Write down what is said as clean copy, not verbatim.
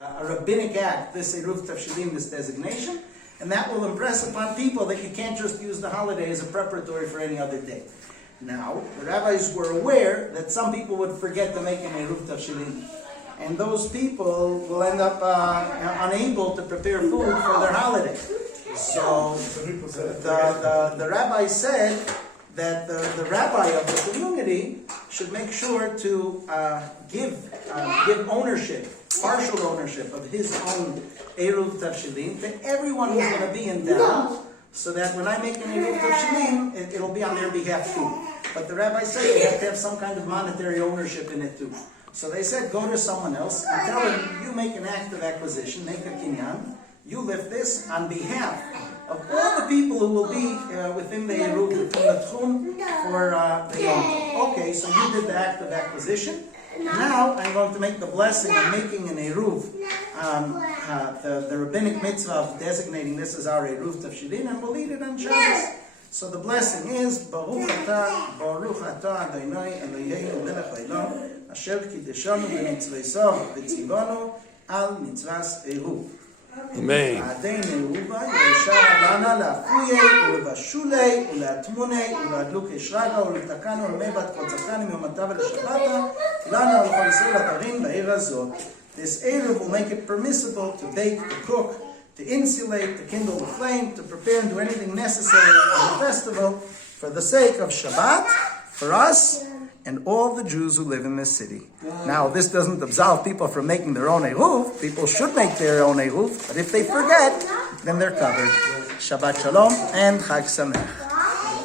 a rabbinic act, this Eiruv Tavshilim, this designation, and that will impress upon people that you can't just use the holiday as a preparatory for any other day. Now, the rabbis were aware that some people would forget to make an Eiruv Tavshilim, and those people will end up unable to prepare food for their holiday. So the rabbi said that the rabbi of the community should make sure to give ownership, partial ownership of his own Eiruv Tavshilim to everyone who's going to be in town, so that when I make an Eiruv Tavshilim, it'll be on their behalf too. But the rabbi said you have to have some kind of monetary ownership in it too. So they said, go to someone else and tell him, you make an act of acquisition, make a kinyan, you lift this on behalf of all the people who will be within the Eiruv, within the Tchum for the Yom Tov. Okay, so you did the act of acquisition. Now I'm going to make the blessing of making an Eiruv, the rabbinic mitzvah of designating this as our Eiruv Tavshilim, and we'll eat it on Shabbos. So the blessing is, Baruch Atah Adonai Eloheinu melech haolam, asher kideshanu b'mitzvosov v'tzivanu al mitzvas Eiruv. Amen. This Eiruv will make it permissible to bake, to cook, to insulate, to kindle the flame, to prepare and do anything necessary for the festival for the sake of Shabbat, for us, and all the Jews who live in this city. Now, this doesn't absolve people from making their own Eiruv. People should make their own Eiruv, but if they forget, then they're covered. Shabbat Shalom and Chag Sameach.